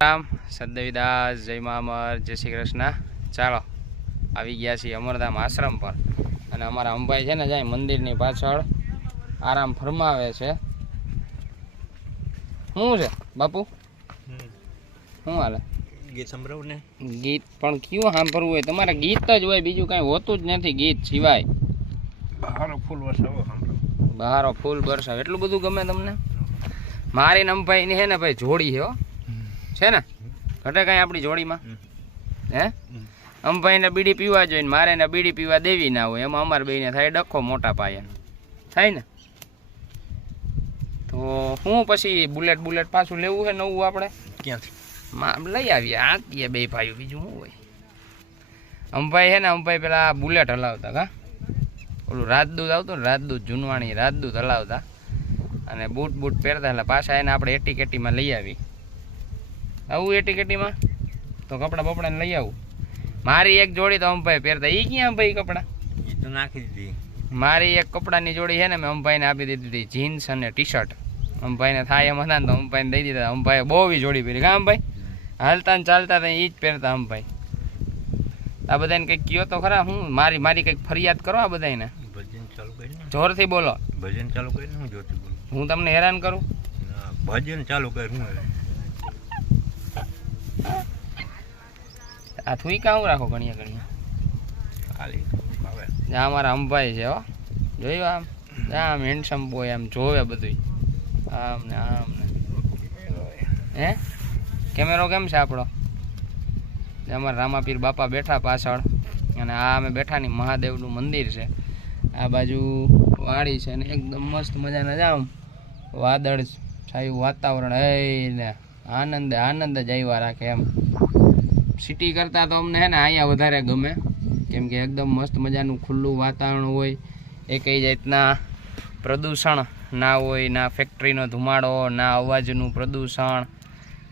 રામ સદદેવીદાસ જય મા અમર જય શ્રી કૃષ્ણ। ચાલો આવી ગયા છીએ અમરધામ આશ્રમ પર અને અમારા અંબાઈ છે ને જાય મંદિરની પાછળ આરામ ફરમાવે છે। શું છે બાપુ, શું હાલે? ગીત સંભળાવ ને। ગીત પણ કયું સાંભળવું હોય? તમારે ગીત જ હોય, બીજું કાંઈ હોતું જ નથી ગીત સિવાય। બહારો ફૂલ વરસાવો સાંભળો, બહારો ફૂલ વરસાવ એટલું બધું ગમે તમને? મારી ને અંબાઈની હે ને ભાઈ જોડી છે ને, ઘટે કાંઈ આપણી જોડીમાં હે? અંબાઈને બીડી પીવા જોઈએ, મારે ને બીડી પીવા દેવી ના હોય, એમાં અમારે બેને થાય ડખો મોટા પાયે થાય ને। તો હું પછી બુલેટ પાછું લેવું છે નવું આપણે ક્યાંથી લઈ આવીએ આતીએ બે ભાઈઓ, બીજું શું હોય। અંબાઈ છે ને, અંબાઈ પેલા બુલેટ હલાવતા કા, ઓલું રાજદૂત આવતું ને, રાજદૂત જૂનવાણી રાજદૂત હલાવતા અને બૂટ પહેરતા, એટલે પાછા એને આપણે એટીકેટીમાં લઈ આવી આવું એટીકેટીમાં તો કપડાં બપડાને લઈ આવું। મારી એક જોડી તો અંબાઈ પહેરતા, એ ક્યાં અંબાઈ કપડાં એ તો નાખી દીધી। મારી એક કપડાની જોડી છે ને મેં અંબાઈને આપી દીધી હતી, જીન્સ અને ટી શર્ટ। અંબાઈને થાય એમ હતા ને તો અંબાઈને દઈ દીધા। અંબાઈએ બહુ જોડી પહેરી કા અંબાઈ, હાલતા ને ચાલતા તો એ જ પહેરતા અંબાઈ। આ બધાને કંઈક કયો તો ખરા, હું મારી કંઈક ફરિયાદ કરો આ બધાને, ભજન ચાલુ કરીને જોરથી બોલો। ભજન ચાલુ કરીને હું જોરથી બોલું, હું તમને હેરાન કરું? ભજન ચાલુ કર હું આ થુઈ કાં રાખો ઘણીયા ખાલી આવે। જ્યાં અમારા અંબાઈ છે હો, જોયું આમ હેન્ડસમ બોય, આમ જોવે બધું આમ ને હે। કેમેરો કેમ છે આપણો? અમારા રામાપીર બાપા બેઠા પાછળ અને આ અમે બેઠાની મહાદેવનું મંદિર છે, આ બાજુ વાડી છે ને એકદમ મસ્ત મજાના જામ વાદળ છાયું વાતાવરણ, હે ને આનંદ જ આવ્યા રાખે એમ। સિટી કરતાં તો અમને હે ને અહીંયા વધારે ગમે, કેમ કે એકદમ મસ્ત મજાનું ખુલ્લું વાતાવરણ હોય, એકેય જાતના પ્રદૂષણ ના હોય, ના ફેક્ટરીનો ધુમાડો, ના અવાજનું પ્રદૂષણ,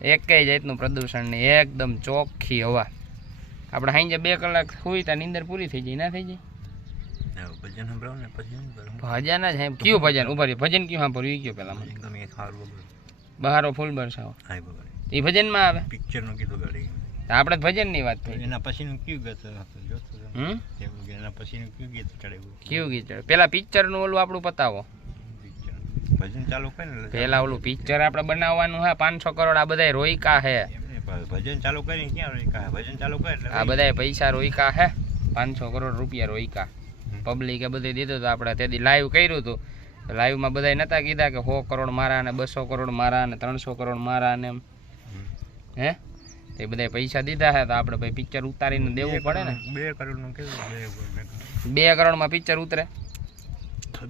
એકેય જાતનું પ્રદૂષણ નહીં, એકદમ ચોખ્ખી હવા। આપણે સાંજે 2 કલાક સુઈ ત્યાં નીંદર પૂરી થઈ જાય, ના થઈ જાય? ભજન સંભળાવ ને પછી ભજન જ કયું ભજન? ઉભા રહી, ભજન કયું સાંભળ્યું એ કયો પેલા મને? બહારો ફૂલ બરસાવો એ ભજનમાં આવે? પિક્ચરનું કીધું ગાડી, આપણે ભજનની વાત થઈ। એના પછીનું કયું ગીત એના પછીનું કયું ગીત ચડાવ્યું? કયું ગીત? પેલા પિક્ચરનું ઓલું આપણું પતાવો, ભજન ચાલુ કરે ને પેલા ઓલું પિક્ચર આપણે બનાવવાનું હે, 500 કરોડ આ બધા રોઈકા હે। ભજન ચાલુ કરીને ક્યાં રોઈકા? ભજન ચાલુ કરે એટલે આ બધા પૈસા રોઈકા હે, 500 કરોડ રૂપિયા રોઈકા પબ્લિકે બધે દીધું હતું। આપણે તેથી લાઈવ કર્યું હતું, લાઈવમાં બધા નતા કીધા કે 100 કરોડ મારા ને 200 કરોડ મારા ને 300 કરોડ મારા ને એમ હે, એ બધા પૈસા દીધા હે, તો આપણે ભાઈ પિક્ચર ઉતારીને દેવું પડે ને। 2 કરોડનું કેવું? 2 કરોડમાં પિક્ચર ઉતરે?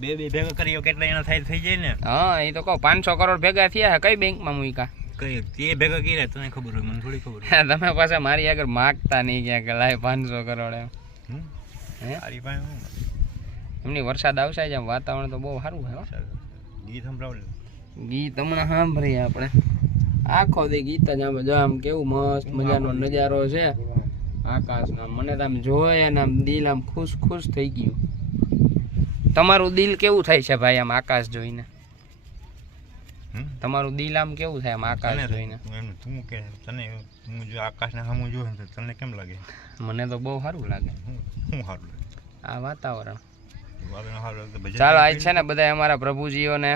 બે ભેગા કરીએ કેટલા એના થાય થઈ જાય ને। હા એ તો કહો, 500 કરોડ ભેગા થયા હે, કઈ બેંકમાં મૂક્યા? કઈ તે ભેગા કર્યા તને ખબર હોય, મને થોડી ખબર હોય। તમે પાછા મારી આગળ માગતા નહીં ક્યાં કે લાય 500 કરોડ એમ હે? એમની વરસાદ આવશે જ, વાતાવરણ તો બહુ સારું છે। ગીત સંભળાવ, ગીત હમણાં સાંભળીએ આપણે, આખો દી ગીત જ આમ જો, આમ કેવું મસ્ત મજાનો નજારો છે આકાશનો, મને તો આમ જોયે ને આમ દિલ આમ ખુશ થઈ ગયું। તમારું દિલ કેવું થાય છે ભાઈ આમ આકાશ જોઈને? તમારું દિલ આમ કેવું થાય આમ આકાશ જોઈને? તું કે તને હું જો આકાશને સામું જોઉં તો તને કેમ લાગે? મને તો બહુ સારું લાગે। શું સારું લાગે? આ વાતાવરણ। ચાલો આજ છે ને બધા અમારા પ્રભુજીઓને,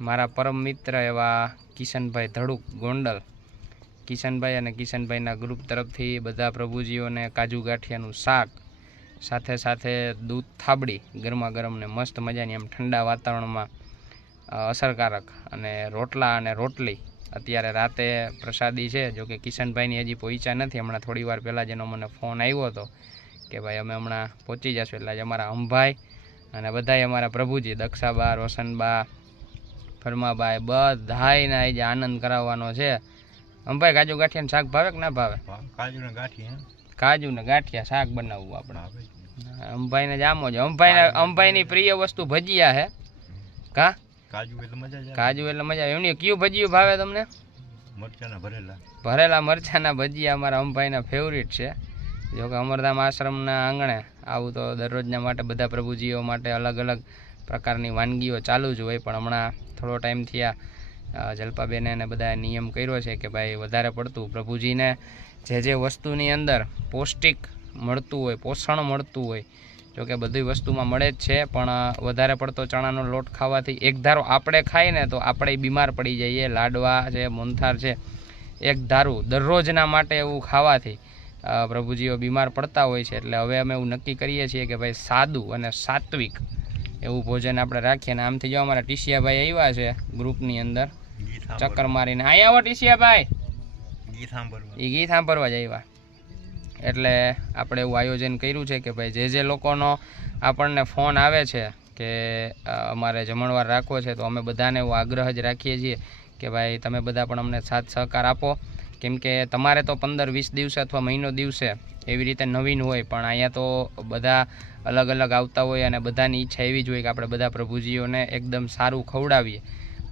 મારા પરમ મિત્ર એવા કિશનભાઈ ધડુક ગોંડલ, કિશનભાઈ અને કિશનભાઈના ગ્રુપ તરફથી બધા પ્રભુજીઓને કાજુ ગાંઠિયાનું શાક, સાથે દૂધ થાબડી ગરમા ગરમ ને મસ્ત મજાની એમ ઠંડા વાતાવરણમાં અસરકારક, અને રોટલા અને રોટલી અત્યારે રાતે પ્રસાદી છે। જો કે કિશનભાઈની હજી પહોંચ્યા નથી, હમણાં થોડી વાર પહેલાં જેનો મને ફોન આવ્યો હતો કે ભાઈ અમે હમણાં પહોંચી જશું, એટલે જ અમારા અંભાઈ અને બધાય અમારા પ્રભુજી દક્ષાબા, રોશનબા, ફરમાભાઈ બધાને આજે આનંદ કરાવવાનો છે। અંભાઈ કાજુ ગાંઠિયાનું શાક ભાવે કે ના ભાવે? કાજુ ને ગાંઠિયા શાક બનાવવું આપણે અંભાઈને જ આમો છે। અંભાઈની પ્રિય વસ્તુ ભજીયા હે કા? કાજુ એટલે મજા આવે। એમની કયું ભજીયું ભાવે તમને? ભરેલા મરચાના ભજીયા અમારા અંભાઈના ફેવરિટ છે। જો કે અમરધામ આશ્રમના આંગણે આવું તો દરરોજના માટે બધા પ્રભુજીઓ માટે અલગ અલગ પ્રકારની વાનગીઓ ચાલુ જ હોય, પણ હમણાં થોડો ટાઈમ થયા જલ્પાબેને અને બધા નિયમ કર્યો છે કે ભાઈ વધારે પડતું પ્રભુજીને જે વસ્તુની અંદર પૌષ્ટિક મળતું હોય, પોષણ મળતું હોય, જોકે બધી વસ્તુમાં મળે જ છે, પણ વધારે પડતો ચણાનો લોટ ખાવાથી એક ધારો આપણે ખાઈએ ને તો આપણે બીમાર પડી જઈએ. લાડવા છે, મોહનથાળ છે, એક ધારું દરરોજના માટે એવું ખાવાથી પ્રભુજીઓ બીમાર પડતા હોય છે. એટલે હવે અમે એવું નક્કી કરીએ છીએ કે ભાઈ સાદું અને સાત્વિક એવું ભોજન આપણે રાખીએ. અને આમથી જો અમારા ટીસિયાભાઈ આવ્યા છે ગ્રુપની અંદર ચક્કર મારીને. અહીં આવો ટીસિયાભાઈ, એ ગીત સાંભળવા જ આવ્યા. એટલે આપણે એવું આયોજન કર્યું છે કે ભાઈ જે લોકોનો આપણને ફોન આવે છે કે અમારે જમણવાર રાખવો છે, તો અમે બધાને એવો આગ્રહ જ રાખીએ છીએ કે ભાઈ તમે બધા પણ અમને સાથ સહકાર આપો. કેમ કે તમારે તો 15-20 દિવસે અથવા મહિનો દિવસે એવી રીતે નવીન હોય, પણ અહીંયા તો બધા અલગ અલગ આવતા હોય અને બધાની ઈચ્છા એવી જ હોય કે આપણે બધા પ્રભુજીઓને એકદમ સારું ખવડાવીએ.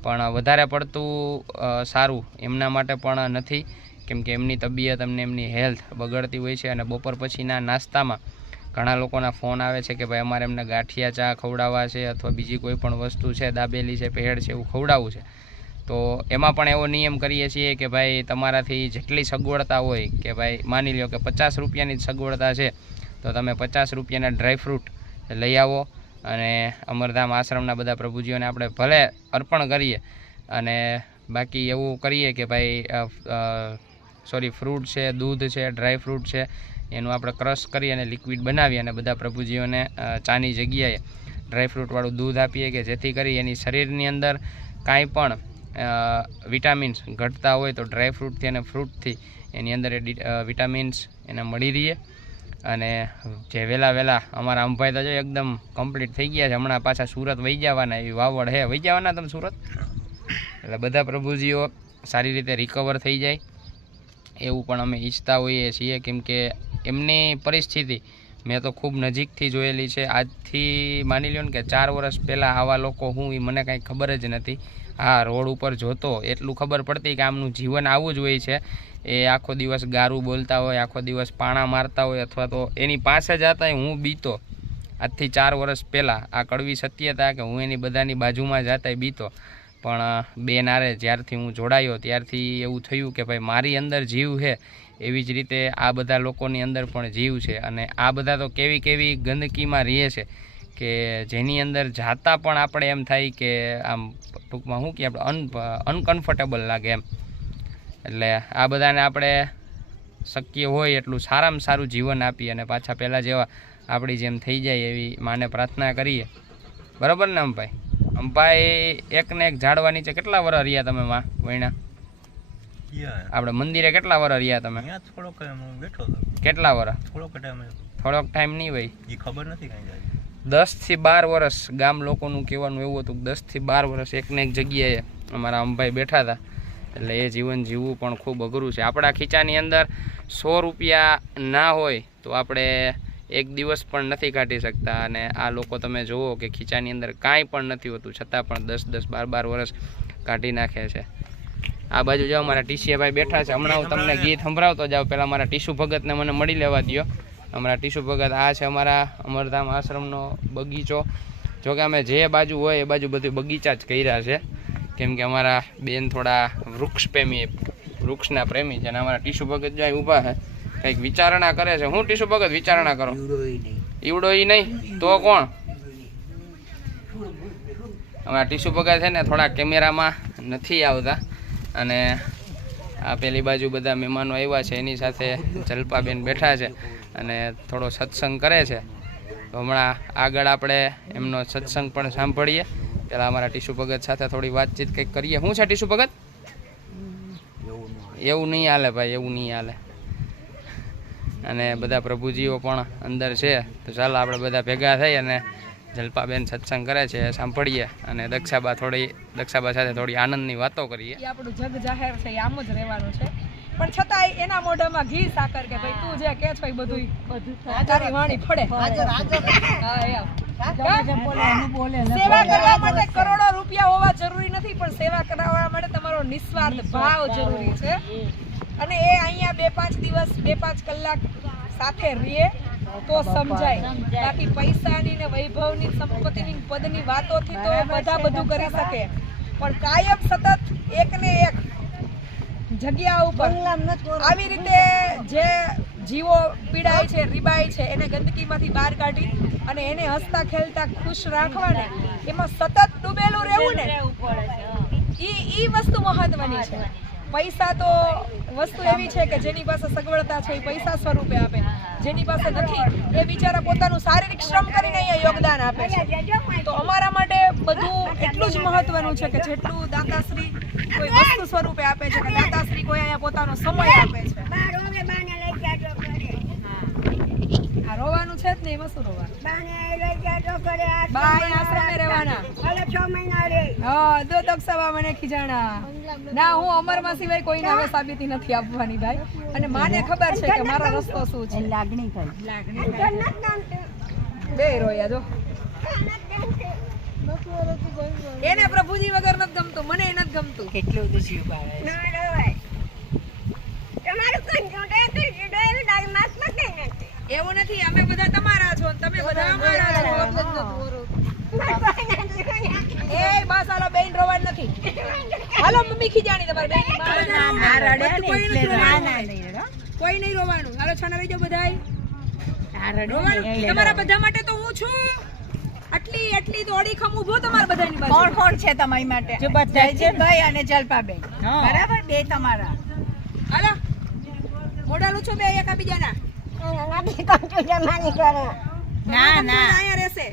પણ વધારે પડતું સારું એમના માટે પણ નથી, કેમ કે એમની તબિયત અને એમની હેલ્થ બગડતી હોય છે. અને બપોર પછીના નાસ્તામાં ઘણા લોકોના ફોન આવે છે કે ભાઈ અમારે એમને ગાંઠિયા ચા ખવડાવવા છે અથવા બીજી કોઈ પણ વસ્તુ છે, દાબેલી છે, ભેળ છે, એવું ખવડાવવું છે. તો એમાં પણ એવો નિયમ કરીએ છીએ કે ભાઈ તમારાથી જેટલી સગવડતા હોય, કે ભાઈ માની લો કે 50 રૂપિયાની જ સગવડતા છે તો તમે 50 રૂપિયાના ડ્રાયફ્રૂટ લઈ આવો અને અમરધામ આશ્રમના બધા પ્રભુજીઓને આપણે ભલે અર્પણ કરીએ. અને બાકી એવું કરીએ કે ભાઈ ફ્રૂટ છે, દૂધ છે, ડ્રાયફ્રૂટ છે, એનું આપણે ક્રશ કરી અને લિક્વિડ બનાવી અને બધા પ્રભુજીઓને ચાની જગ્યાએ ડ્રાયફ્રૂટવાળું દૂધ આપીએ કે જેથી કરી એની શરીરની અંદર કાંઈ પણ વિટામિન્સ ઘટતા હોય તો ડ્રાયફ્રૂટથી અને ફ્રૂટથી એની અંદર એ વિટામિન્સ એને મળી રહીએ. અને જે વહેલા અમારા અંભાઈ તો જો એકદમ કમ્પ્લીટ થઈ ગયા છે, હમણાં પાછા સુરત વહી જવાના, એવી વાવડ હે. વહી જવાના તમે સુરત? એટલે બધા પ્રભુજીઓ સારી રીતે રિકવર થઈ જાય એવું પણ અમે ઈચ્છતા હોઈએ છીએ. કેમ કે એમની પરિસ્થિતિ મેં તો ખૂબ નજીકથી જોયેલી છે. આજથી માની લ્યો ને કે 4 વર્ષ પહેલાં આવા લોકો હું એ મને કાંઈ ખબર જ નથી. હા, રોડ ઉપર જોતો એટલું ખબર પડતી કે આમનું જીવન આવું જ હોય છે. એ આખો દિવસ ગારું બોલતા હોય, આખો દિવસ પાણા મારતા હોય, અથવા તો એની પાસે જતા હું બીતો. આજથી 4 વર્ષ પહેલાં આ કડવી સત્યતા કે હું એની બધાની બાજુમાં જતા બીતો. પણ બેન આરે જ્યારથી હું જોડાયો ત્યારથી એવું થયું કે ભાઈ મારી અંદર જીવ છે એવી જ રીતે આ બધા લોકોની અંદર પણ જીવ છે. અને આ બધા તો કેવી ગંદકીમાં રહે છે કે જેની અંદર જાતા પણ આપણે એમ થાય કે આમ ટૂંકમાં શું કે આપણે અનકમ્ફર્ટેબલ લાગે એમ. એટલે આ બધાને આપણે શક્ય હોય એટલું સારામાં સારું જીવન આપીએ અને પાછા પહેલાં જેવા આપણી જેમ થઈ જાય એવી માને પ્રાર્થના કરીએ. બરાબર ને અંભાઈ? અંભાઈ એકને એક ઝાડવા નીચે કેટલા વર્ષ રહ્યા તમે માં વૈણા? આપણે મંદિરે કેટલા વર્ષ રહ્યા તમે? કેટલા વર્ષ? થોડોક ટાઈમ નહીં ભાઈ, ખબર નથી કઈ. 10 થી 12 વર્ષ. ગામ લોકોનું કહેવાનું એવું હતું 10 થી 12 વર્ષ એકને એક જગ્યાએ અમારા અંભાઈ બેઠા હતા. એટલે એ જીવન જીવવું પણ ખૂબ અઘરું છે. આપણા ખીચાની અંદર 100 રૂપિયા ના હોય તો આપણે એક દિવસ પણ નથી કાઢી શકતા. અને આ લોકો તમે જુઓ કે ખીચાની અંદર કાંઈ પણ નથી હોતું, છતાં પણ 10-10, 12-12 વર્ષ કાઢી નાખે છે. આ બાજુ જાઓ, મારા ટીસીભાઈ બેઠા છે. હમણાં હું તમને ગીત સંભળાવતો જાઉં. પહેલાં મારા ટીસુ ભગતને મને મળી લેવા દો. અમારા ટીસુ ભગત આ છે અમારા અમરધામ આશ્રમનો બગીચો. જોકે અમે જે બાજુ હોય એ બાજુ બધું બગીચા જ કર્યા છે, કેમ કે અમારા બેન થોડા વૃક્ષના પ્રેમી છે. અને અમારા ટીસુ ભગત જાય ઊભા છે, કંઈક વિચારણા કરે છે. હું ટીસુ ભગત વિચારણા કરો? ઈવડો ઈ નહીં તો કોણ? અમારા ટીસુ ભગત છે ને થોડા કેમેરામાં નથી આવતા. અને આ પેલી બાજુ બધા મહેમાનો આવ્યા છે, એની સાથે જલ્પાબેન બેઠા છે અને થોડો સત્સંગ કરે છે. તો હમણાં આગળ આપણે એમનો સત્સંગ પણ સાંભળીએ. પહેલાં અમારા ટીસુ ભગત સાથે થોડી વાતચીત કંઈક કરીએ. શું છે ટીસુ ભગત? એવું નહીં હાલે ભાઈ, એવું નહીં હાલે. અને બધા પ્રભુજીઓ પણ અંદર છે, તો ચાલો આપણે બધા ભેગા થઈ અને જલ્પાબેન સત્સંગ કરે છે સાંભળીએ. અને દક્ષાબા સાથે થોડી આનંદની વાતો કરીએ. આપણું જગ જાહેર છે, આમ જ રહેવાનું છે, પણ છતાંય એના મોઢામાં ઘી સાકર કે ભાઈ તું જે કે છો એ બધું તારી વાણી ફળે. સેવા કરવા માટે કરોડો રૂપિયા હોવા જરૂરી નથી, પણ સેવા કરવા માટે તમારો નિસ્વાર્થ ભાવ જરૂરી છે. અને એ અહીંયા 2-5 દિવસ 2-5 કલાક સાથે રહીએ તો સમજાય. બાકી પૈસાની ને વૈભવની સંપત્તિની પદની વાતોથી તો બધા બધું કરી શકે, પણ કાયમ સતત એક ને એક જગ્યા ઉપર આવી રીતે જે જીવો પીડાય છે, રીબાય છે, એને ગંદકીમાંથી બહાર કાઢી અને એને હસતા ખેલતા ખુશ રાખવાને એમાં સતત ડૂબેલું રહેવું ને ઈ વસ્તુ મહત્વની છે. પૈસા તો વસ્તુ એવી છે કે જેની પાસે સગવડતા છે એ પૈસા સ્વરૂપે આપે, જેની પાસે નથી એ બિચારા પોતાનું શારીરિક શ્રમ કરીને અહીંયા યોગદાન આપે છે. તો અમારા માટે બધું એટલું જ મહત્વનું છે કે જેટલું દાતાશ્રી કોઈ વસ્તુ સ્વરૂપે આપે છે કે દાતાશ્રી કોઈ અહીંયા પોતાનો સમય આપે છે. આ રોવાનું છે જ ને, એમાં શું રોવાનું? બા અહીંયા આશ્રમે રહેવાના. હા, દો દક્ષાબા મને ખીજાણા. ના, હું અમરમાં સિવાય કોઈને હવે સાબિતી નથી આપવાની ભાઈ. અને માને ખબર છે કે મારો રસ્તો શું છે. લાગણી બે રોયા જો. એને પ્રભુજી વગર નથી ગમતું, મને નથી ગમતું. કેટલું બધું જીવ પાડે. એવું નથી, અમે બધા તમારા છો, તમે બધા અમારા છો. એ બસ હાલો, બેન રોવાનું નથી. હાલો મમ્મી ખીજાણી તમારી બેન. કોઈ નહીં રોવાનું. હાલો છાના રહી જાઓ બધાય. તમારા બધા માટે તો હું છું. આટલી તો અડીખમ ઊભો તમારા બધાની બાજુ. કોણ કોણ છે તમારી માટે? જો બધા ભાઈ અને જલપાબેન. બરાબર, બે તમારા. હાલો મોઢા લૂછો બે એકાબીજાના. ના ના અહીંયા રહેશે.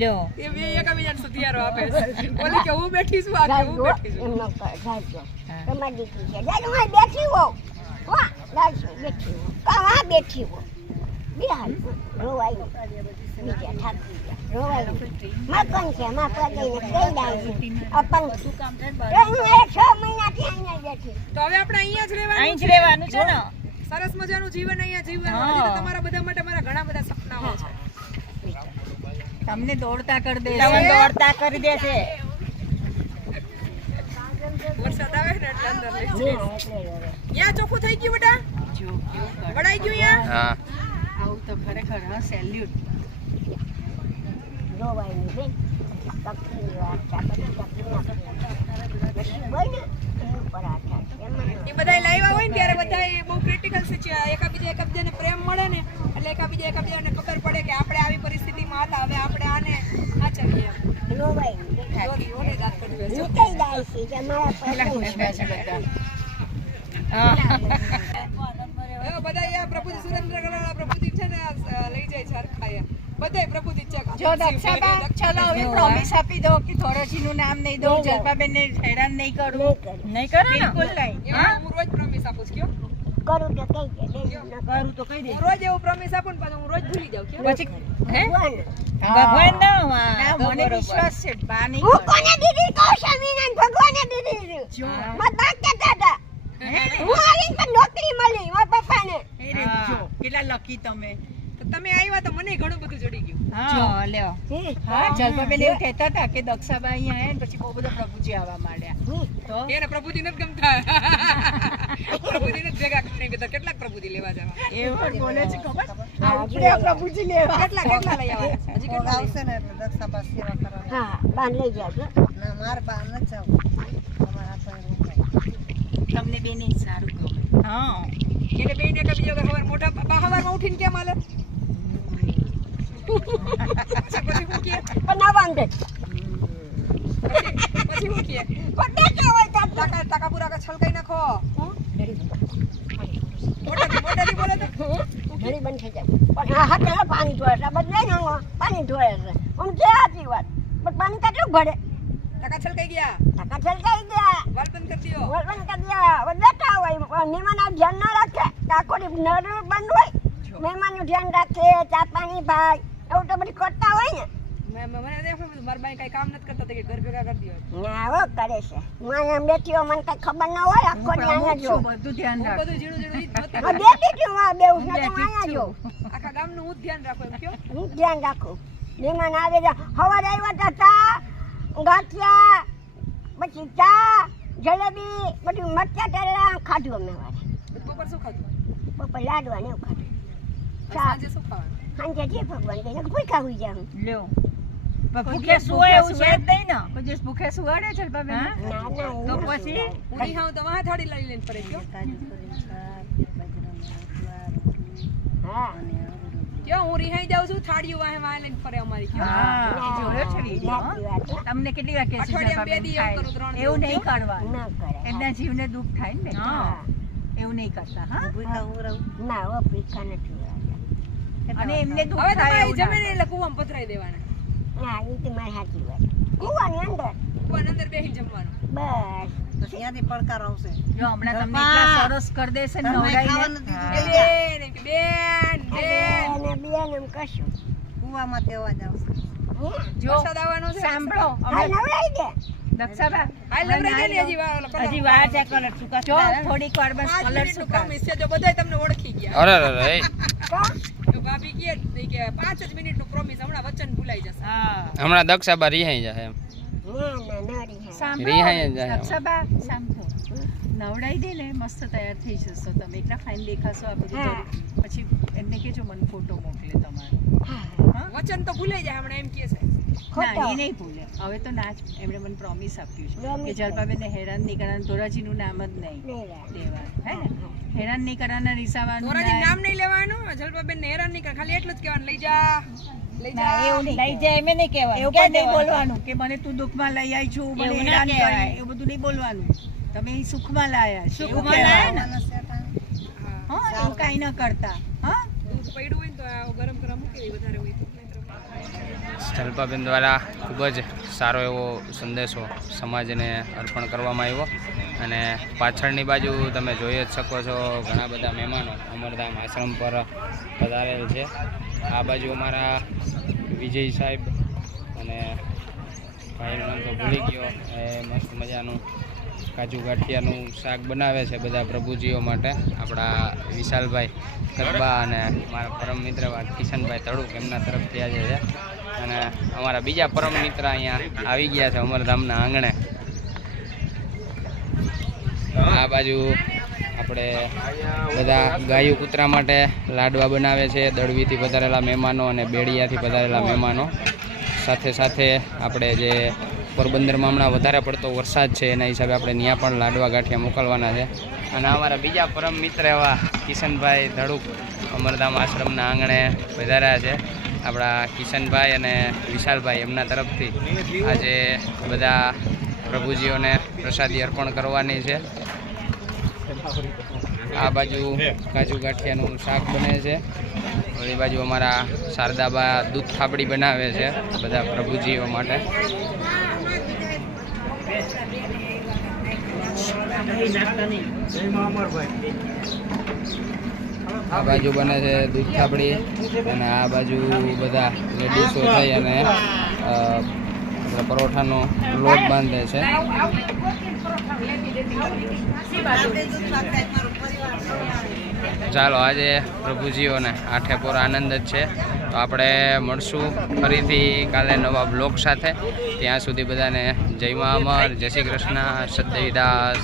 લ્યો એ બે એકાબીજાને સુધિયારો આપે છે. બોલી કે હું બેઠી છું, આ કે હું બેઠી છું. તો હવે આપણે અહીંયા જ રહેવાનું છે ને. સરસ મજાનું જીવન અહીંયા જીવવાનું છે. તમારા બધા માટે મારા ઘણા બધા સપનાઓ છે. તમને દોડતા કરી દે, તમને દોડતા કરી દે છે. વરસાદ આવે ને એટલે અંદર લઈ જાય. અહીંયા ચોખ્ખું થઈ ગયું બેટા, વડાઈ ગયું અહીંયા. હા, આવું તો ખરેખર હા, સેલ્યુટ. એ બધા લાવ્યા હોય ને ત્યારે બધા બહુ ક્રિટિકલ સિચ્યુએશન, એકાબીજાને પ્રેમ મળે ને એટલે એકાબીજાને ખબર પડે કે આપણે આવી પરિસ્થિતિમાં હતા, હવે આપણે આને આચરીએ. બધા પ્રભુજી સુરેન્દ્રનગર પ્રભુજી છે ને લઈ જાય છે હરખાએ. બધાય પ્રભુજી છે. જો દક્ષાબા, ચલો હવે પ્રોમિસ આપી દો કે થોડોજીનું નામ નહીં દઉં, જલપાબેનને હેરાન નહીં કરું. નહીં કરો ને? બિલકુલ નહીં. હું રોજ પ્રોમિસ આપું છું. કયો કરું તો કહી દે. હું રોજ એવું પ્રોમિસ આપું ને પાછું હું રોજ ભૂલી જાઉં. કયો પછી હે ભગવાન ના મને વિશ્વાસ છે. બા નહીં હું કોને દીધી કહું સ્વામીનારાયણ ભગવાને દીધી. મત બાત કેતા હતા. હું આવીને પણ નોકરી મળી મારા પપ્પાને. કેટલા લકી તમે. તો તમે આવ્યા તો મને ઘણું બધું જડી ગયું. હા લ્યો. હા જલપાબેન એવું કહેતા હતા કે દક્ષાબા અહીંયા આયા ને પછી બહુ બધા પ્રભુજી આવવા માંડ્યા. તો એને પ્રભુજી નથી ગમતા. પ્રભુજી ને ભેગા કરી બધા. કેટલાક પ્રભુજી લેવા જવા. એવું બોલે છે ખબર? આપણે પ્રભુજી લેવા કેટલા લઈ આવવાના છે? હજી કેટલા આવશે ને એટલે દક્ષાબા સેવા કરવાની. હા, બાન લઈ જાજો. ના માર બા ન જાવ. અમારા તમને બેને સારું ગમે. હા એને બેને કે બીજો ખબર મોઢા સવારમાં ઉઠીને કેમ હાલે? પછી હું કે પણ ના વાંધે. પછી હું કે પટે કે હોય તો ટાકા પૂરા કે છલકાઈ નાખો. મોટાથી બોલે તો ઘણી બંધ થઈ જાય. પણ આ હાથે પાણી ઢોળે છે. બદલે ને પાણી ઢોળે છે. આમ છે સાચી વાત. પણ પાણી કેટલું ભરે? ટાકા છલકાઈ ગયા. ટાકા છલકાઈ ગયા. વાલ બંધ કરી દો. વળવણ કરી દે. બેઠા હોય મહેમાન ધ્યાન ના રાખે. આખો નળ બંધ હોય. મહેમાનનું ધ્યાન રાખે, ચા પાણી ભાઈ એવું તો બધું કરતા હોય ને. મને દેખો મારા બાઈ કઈ કામ નથી કરતા કે ઘર ભેગા કરી દો. ના હો કરે છે. હું અહીંયા બેઠી હોય મને કઈ ખબર ના હોય. આખો દી અહીંયા જો. બધું ધ્યાન રાખ. બધું ઝીણું ઝીણું ઈ જ જોતી આ બેઠી છું હું બેઉસ ને તો અહીંયા જો. આખા ગામનું હું જ ધ્યાન રાખો એમ કયો. હું ધ્યાન રાખું. મહેમાન આવે છે. સવારે આવ્યા હતા ચા, ગાંઠિયા, પછી ચા, જલેબી, બધું મરચા ટેલા ખાધું અમે વારે. બપોર શું ખાધું? બપોર લાડવા ને એવું ખાધું. સાંજે શું ખાવાનું? સાંજે જે ભગવાન કહીને ભૂખા હોઈ જાઉં. લ્યો ભૂખે સુવાય એવું છે જ નહીં ને કોઈ દિવસ ભૂખે સુવાડે છે બાબે ના ના તો પછી પૂરી હાવ તો વાહ થાળી લઈ લઈને ફરે કયો હા કયો હું રિહાઈ જાઉં છું થાળીઓ વાહે વાહે લઈને ફરે અમારી કયો હા જોયો છે વિડીયો, સાચી વાત છે. તમને કેટલી વાર કહે છે અઠવાડિયામાં બે જલપાબેન દી ખાય. એવું કરું, 3 દી એવું એવું નહીં કરવાનું, ના કરે એમના જીવને દુઃખ થાય ને બેન. હા એવું નહીં કરતા હા ના ઓ પીખા નથી વાળા. અને એમને દુઃખ હવે થાય તમારી એવું ના જમીન એટલે કુવામાં પથરાઈ દેવાના ના એ તો મારી સાચી વાત કુવાની અંદર કુવાની અંદર બેસી જમવાનું બસ જો હમણાં તમને એટલા સરસ કરી દેશે ને નવડાવીને. કે બેન એમ કે બેન બેન અને બેન એમ કશું જો વરસાદ આવવાનો છે સાંભળો હા નવડાવી દે દક્ષાબા હાલ નવરાઈ દે ને હજી વાર જો થોડીક વાર બસ 5 કલર મિનિટનું સુકાશે. promise છે જો બધાય તમને ઓળખી ગયા અરે અરે એ તો ભાભી કહે કે 5 જ મિનિટનું પ્રોમિસ હમણાં વચન ભૂલાઈ જશે હા હમણાં દક્ષાબા રિહાઈ જાય એમ ના ના નરી હા સાંભળો રિહાઈ જાય. દક્ષાબા સાંભળો નવડાવી દે ને મસ્ત તૈયાર થઈ જશો તમે એટલા ફાઇન દેખાશો આ બધું હા. કરી. પછી એમને કહેજો મને ફોટો મોકલે તમારો વચન તો ભૂલાઈ જાય હમણાં એમ કહે છે ખોટો. ના એ નહીં ભૂલે હવે તો ના જ એમણે મને પ્રોમિસ આપ્યું છે Promise કે જલપાબેનને હેરાન નહીં કરવાનું, ધોરાજીનું નામ જ નહીં નહીં રે. દેવાનું હે ને હેરાન નહીં કરવાના, રીસાવાનું ધોરાજી નામ નહીં લેવાનું જલપાબેન ને હેરાન નહીં કર ખાલી એટલું જ કહેવાનું લઈ જા લઈ ના, જા એવું નહીં કહેવાનું. એવું પણ નહીં બોલવાનું કે મને તું દુઃખમાં લઈ આવી છું, મને હેરાન કરી, એવું બધું નહીં બોલવાનું. તમે અહીં સુખમાં લાયા છો, એવું કહેવાનું. હા એવું કાંઈ ન કરતા હા દૂધ પડ્યું હોય ને તો આ ગરમ ગરમ મૂકી દે વધારે હોય તો જલપાબેન દ્વારા ખૂબ જ સારો એવો સંદેશો સમાજને અર્પણ કરવામાં આવ્યો અને પાછળની બાજુ તમે જોઈ જ શકો છો ઘણા બધા મહેમાનો અમરધામ આશ્રમ પર પધારેલ છે. આ બાજુ અમારા વિજય સાહેબ અને ભાઈનું નામ તો ભૂલી ગયો એ મસ્ત મજાનું કાજુ ગાંઠિયાનું શાક બનાવે છે બધા પ્રભુજીઓ માટે. આપણા વિશાલભાઈ કદબા અને મારા પરમ મિત્ર કિશનભાઈ તડુક એમના તરફથી આજે છે અને અમારા બીજા પરમ મિત્ર અહીંયા આવી ગયા છે અમરધામના આંગણે. આ બાજુ આપણે બધા ગાયું કૂતરા માટે લાડવા બનાવે છે, દળવીથી પધારેલા મહેમાનો અને બેડિયાથી પધારેલા મહેમાનો. સાથે સાથે આપણે જે પોરબંદરમાં હમણાં વધારે પડતો વરસાદ છે એના હિસાબે આપણે ત્યાં પણ લાડવા ગાંઠિયા મોકલવાના છે. અને અમારા બીજા પરમ મિત્ર એવા કિશનભાઈ ધડુક અમરધામ આશ્રમના આંગણે પધાર્યા છે. આપણા કિશનભાઈ અને વિશાલભાઈ એમના તરફથી આજે બધા પ્રભુજીઓને પ્રસાદી અર્પણ કરવાની છે. આ બાજુ કાજુ ગાંઠિયાનું શાક બને છે, ઓલી બાજુ અમારા શારદાબા દૂધ થાબડી બનાવે છે બધા પ્રભુજીઓ માટે. આ બાજુ બને છે દૂધ થાબડી અને આ બાજુ બધા લેડીઝો થઈ અને આપણે પરોઠાનો લોટ બાંધે છે. ચાલો આજે પ્રભુજીઓને આઠે પોર આનંદ જ છે. તો આપણે મળશું ફરીથી કાલે નવા બ્લોગ સાથે. ત્યાં સુધી બધાને જય મા અમર, જય શ્રી કૃષ્ણ, સદૈવદાસ.